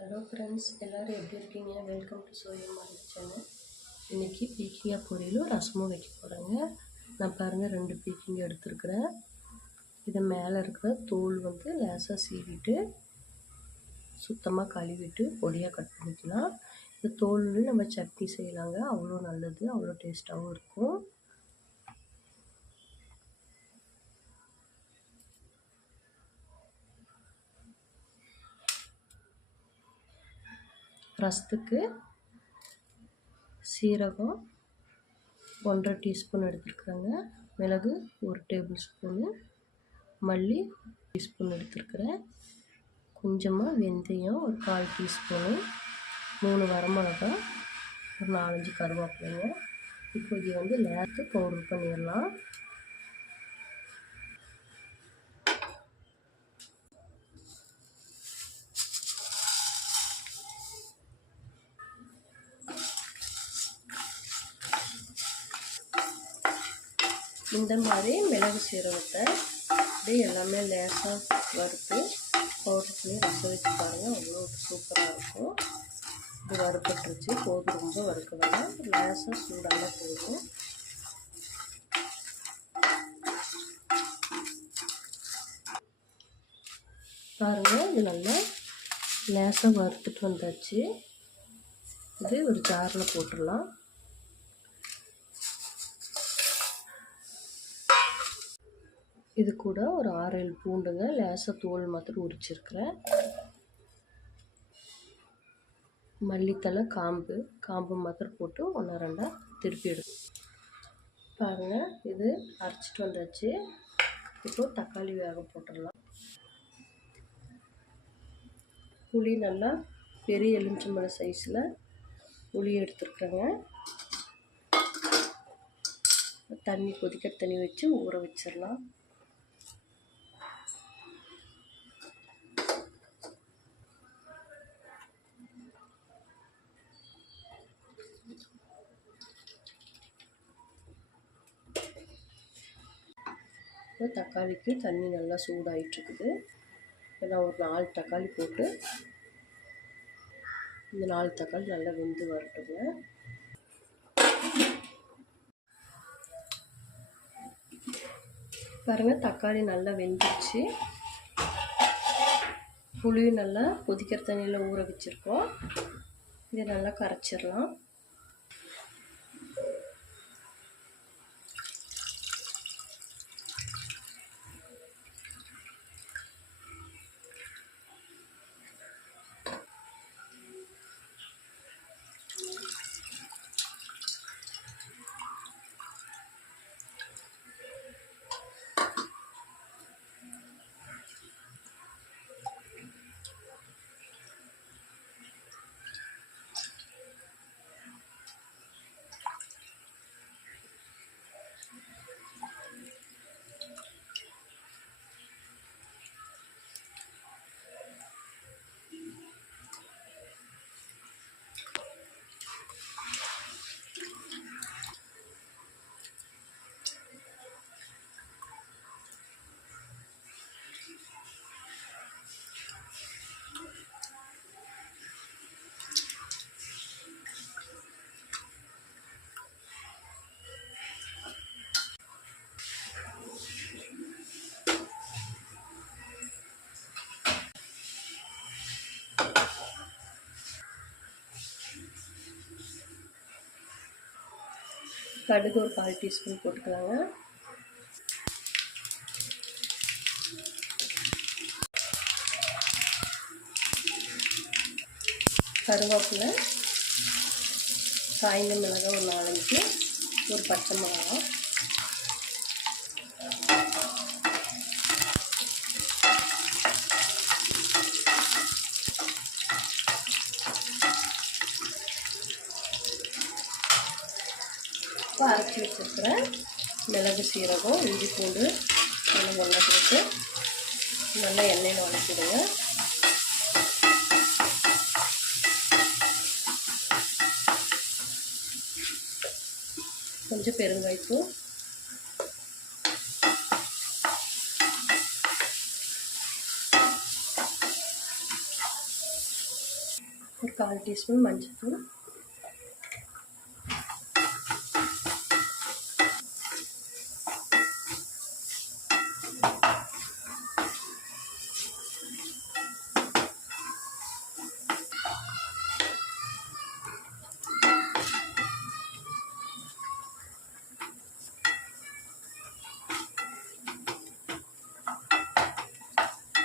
Hello friends, எல்லோரும் எப்படி இருக்கீங்க? வெல்கம் டு சோயம் மாதிரி சேனல். இன்றைக்கி பீக்கிங்காய் பொரியலும் ரசமும் வைக்க போகிறேங்க. நான் பாருங்கள் 2 பீக்கிங் எடுத்துருக்குறேன். இது மேலே இருக்கிற தோல் லேசாக சீவிட்டு சுத்தமாக கழுவிட்டு பொடியாக கட் பண்ணிக்கலாம். இந்த தோல் நம்ம சட்னி செய்யலாங்க, அவ்வளோ நல்லது, அவ்வளோ டேஸ்ட்டாகவும் இருக்கும். ரசத்துக்கு சீரகம் 1.5 டீஸ்பூன் எடுத்துருக்குறேங்க. மிளகு 1 டேபிள் ஸ்பூனு, மல்லி 1 டீஸ்பூன் எடுத்துருக்குறேன். கொஞ்சமாக வெந்தயம் ஒரு 1/4 டீஸ்பூனு, 3 வரமிளகா, ஒரு 4-5 கருவேப்பிலைங்க. இப்போ இது லேசாக பவுடர் பண்ணிடலாம். இந்த மாதிரி மிளகு சீரகத்தை அப்படியே எல்லாமே லேசாக வறுத்து பவுடர் பண்ணி ரசம் வச்சு பாருங்கள், அவ்வளோ சூப்பராக இருக்கும். இது வறுப்பட்டுருச்சு, போதும், ரொம்ப வறுக்க வேண்டாம், லேசாக சூடான போதும். பாருங்கள், இது நல்லா லேசாக வறுத்துட்டு வந்தாச்சு. இது ஒரு ஜாரில் போட்டுடலாம். இது கூட ஒரு 6-7 பூண்டுங்க, லேசாக தோல் மாத்திரம் உரிச்சிருக்கிறேன். மல்லித்தலை காம்பு மாத்திரம் போட்டு 1-2 திருப்பி எடுக்கும். பாருங்கள், இது அரைச்சிட்டு வந்தாச்சு. இப்போ தக்காளி வேக போட்டுடலாம். புளி நல்லா பெரிய எலுமிச்சம்பழம் சைஸில் புளி எடுத்துருக்குறேங்க. தண்ணி கொதிக்கிற தண்ணி வச்சு ஊற வச்சிடலாம். தக்காளிக்கு தண்ணி நல்லா சூடாகிட்டுருக்குது. நான் ஒரு 4 தக்காளி போட்டு இந்த 4 தக்காளி நல்லா வெந்து வரட்டுங்க. பாருங்கள், தக்காளி நல்லா வெந்துச்சு. புளியும் நல்லா கொதிக்கிற தண்ணியில் ஊற வச்சுருக்கோம். இதை நல்லா கரைச்சிடலாம். கடுகு ஒரு 1/4 டீஸ்பூன் போட்டுக்கலாங்க. கருவேப்பிலை, காய்ந்த மிளகாய் ஒரு 4-5, ஒரு பச்சை மிளகாய், அரைச்சி வச்சுருக்கிறேன் மிளகு சீரகம் இஞ்சி பூண்டு நல்லா ஒன்றா போட்டு நல்லா எண்ணெயில் வதக்கிடுங்க. கொஞ்சம் பெருங்காயத்தூள், ஒரு 1/4 டீஸ்பூன் மஞ்சள்தூள்,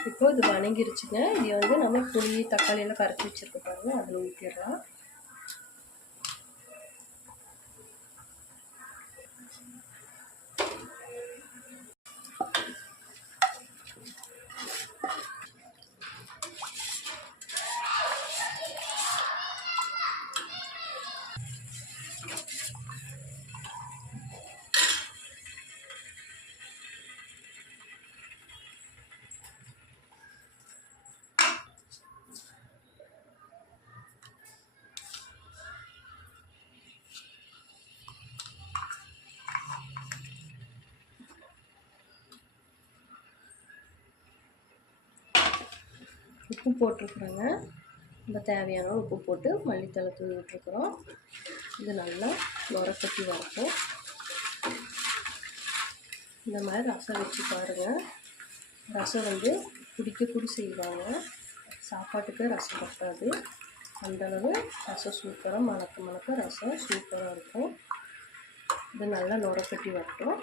இப்போ இது வணங்கிருச்சுங்க. இது வந்து நம்ம புளி தக்காளி எல்லாம் கரைச்சி வச்சிருக்க பாருங்க, அதில் ஊற்றிடலாம். உப்பு போட்டிருக்குறோங்க. நம்ம தேவையான உப்பு போட்டு மல்லித்தழை தூவி விட்டுருக்குறோம். இது நல்லா நுரக்கட்டி வரட்டும். இந்த மாதிரி ரசம் வச்சு பாருங்கள். ரசம் வந்து குடி செய்வாங்க. சாப்பாட்டுக்கு ரசம் பத்தாது. அந்தளவு ரசம் சூப்பராக மணக்க ரசம் சூப்பராக இருக்கும். இது நல்லா நுரக்கட்டி வரட்டும்.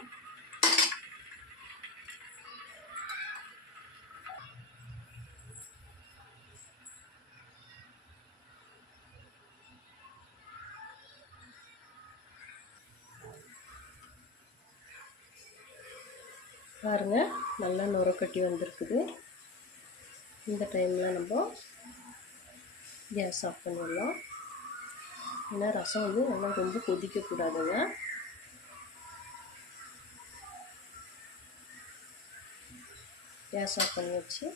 பாருங்கள், நல்லா நுரக்கட்டி வந்திருக்குது. இந்த டைமில் நம்ம கேஸ் ஆஃப் பண்ணிடலாம். ஏன்னா ரசம் வந்து நல்லா ரொம்ப கொதிக்கக்கூடாதுங்க. கேஸ் ஆஃப் பண்ணி வச்சு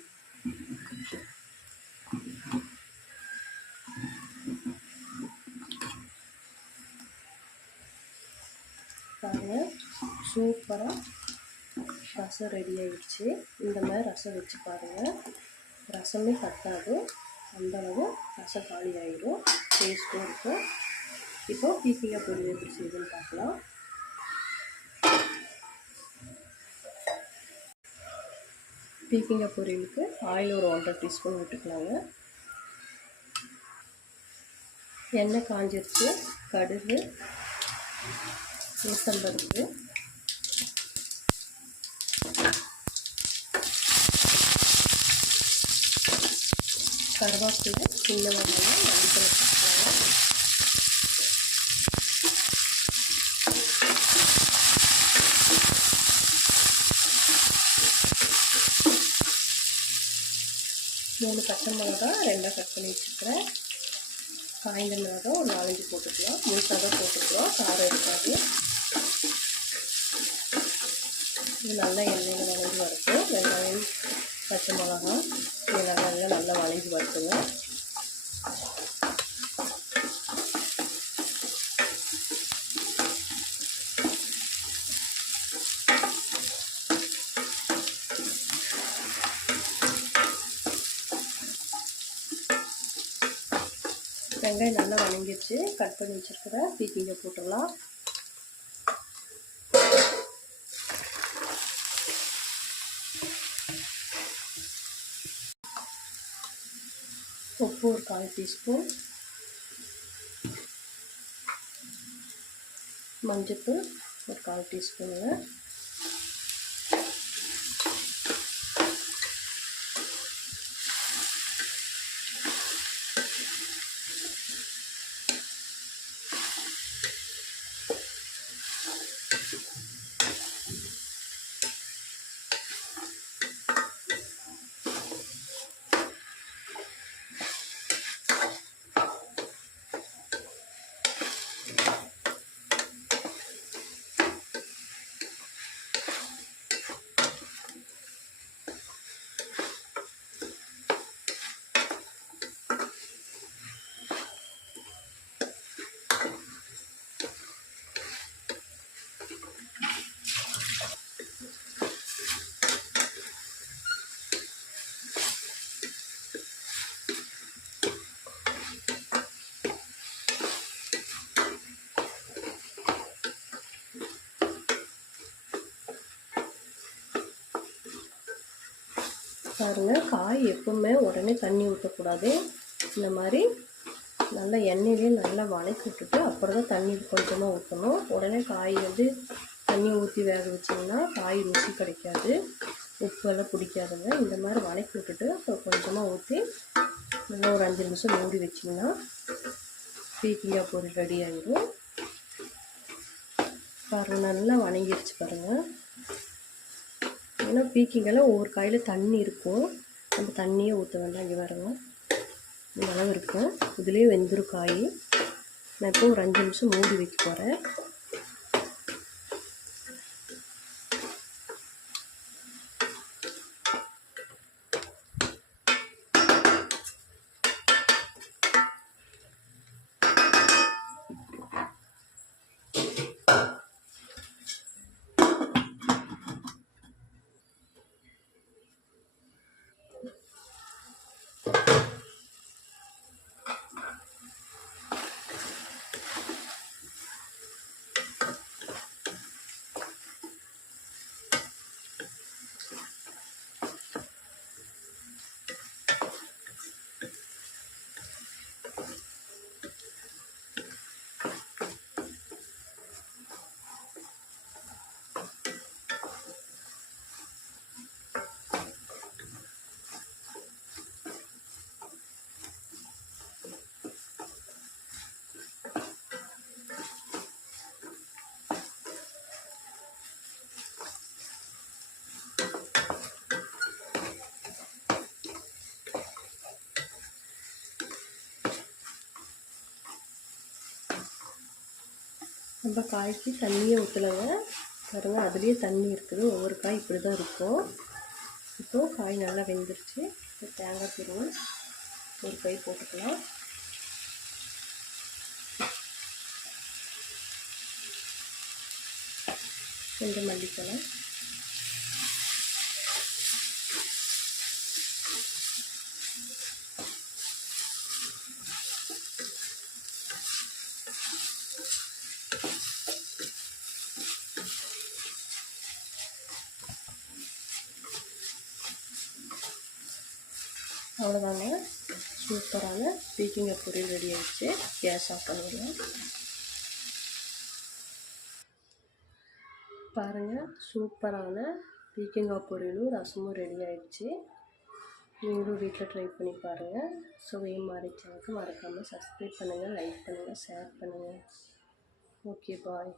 பாருங்கள், சூப்பராக ரசம் ரெடி ஆகிடுச்சு. இந்த மாதிரி ரசம் வச்சு பாருங்கள். ரசமே பத்தாது, அந்தளவு ரசம் காலி ஆகிடும். டேஸ்ட்டும் இருக்கும். இப்போது பீக்கங்காய் பொரியல் எப்படி செய்யுதுன்னு பார்க்கலாம். பீக்கங்காய் பொரியலுக்கு ஆயில் ஒரு 1.5 டீஸ்பூன் விட்டுக்கலாங்க. எண்ணெய் காஞ்சிருச்சு. கடுகு, உளுத்தம்பருப்பு, கருவேப்பிலை, சின்ன வெங்காயம், மல்லித்தழை போட்டுக்கலாம். மூணு பச்சை மிளகா 2 கட் பண்ணி வச்சுருக்கிறேன். காய்ந்த மிளகாய் ஒரு 4-5 போட்டுக்கலாம். முழுசாக போட்டுக்கலாம், காரம் இருக்காது. இது நல்லா எண்ணெயில் வளைஞ்சு வரட்டும். வெங்காயம், பச்சை மிளகாய், மிளகாய் நல்லா வளைஞ்சு வரட்டுங்க. வெங்காயம் நல்லா வணங்கிடுச்சு. கட் பண்ணி வச்சுருக்கிற பீக்கங்காய் போட்டுடலாம். உப்பு ஒரு 1/4 டீஸ்பூன், மஞ்சள்தூள் ஒரு 1/4 டீஸ்பூனுங்க, பாருங்கள், காய் எப்பவுமே உடனே தண்ணி ஊற்றக்கூடாது. இந்த மாதிரி நல்லா எண்ணெயிலே நல்லா வதக்கி விட்டுட்டு அப்புறம் தான் தண்ணி கொஞ்சமாக ஊற்றணும். உடனே காய் வந்து தண்ணி ஊற்றி வேக வச்சிங்கன்னா காய் ருசி கிடைக்காது, உப்பெல்லாம் பிடிக்காதுங்க. இந்த மாதிரி வதக்கி விட்டுட்டு அப்புறம் கொஞ்சமாக ஊற்றி நல்லா ஒரு 5 நிமிஷம் மூடி வச்சிங்கன்னா பீக்கங்காய் பொரியல் ரெடி ஆகிடும். பாருங்கள், நல்லா வணங்கிடுச்சு பாருங்கள். ஏன்னா பீக்கிங்கெல்லாம் ஒவ்வொரு காயில் தண்ணி இருக்கும், நம்ம தண்ணியே ஊற்ற வேண்டாம். இங்கே பாருங்க, இந்த அளவு இருக்கும், இதுலேயே வெந்துடும் காய். நான் இப்போ ஒரு 5 நிமிஷம் மூடி வைக்க போகிறேன். நம்ம காய்க்கு தண்ணியே ஊற்றலைங்க பாருங்க, அதுலேயே தண்ணி இருக்குது. ஒவ்வொரு காய் இப்படி தான் இருக்கும். இப்போது காய் நல்லா வெந்துருச்சு. தேங்காய் துருவல் ஒரு கை போட்டுக்கலாம். கொஞ்சம் மல்லித்தலை, அவ்வளோதாங்க. சூப்பரான பீக்கங்காய் பொரியல் ரெடி ஆகிடுச்சு. கேஸ் ஆஃப் பண்ணிடலாம். பாருங்கள், சூப்பரான பீக்கங்காய் பொரியலும் ரசமும் ரெடி ஆகிடுச்சு. நீங்களும் வீட்டில் ட்ரை பண்ணி பாருங்கள். சுவையும் சேனலுக்கு மறக்காமல் சப்ஸ்கிரைப் பண்ணுங்கள், லைக் பண்ணுங்கள், ஷேர் பண்ணுங்கள். ஓகே, பாய்.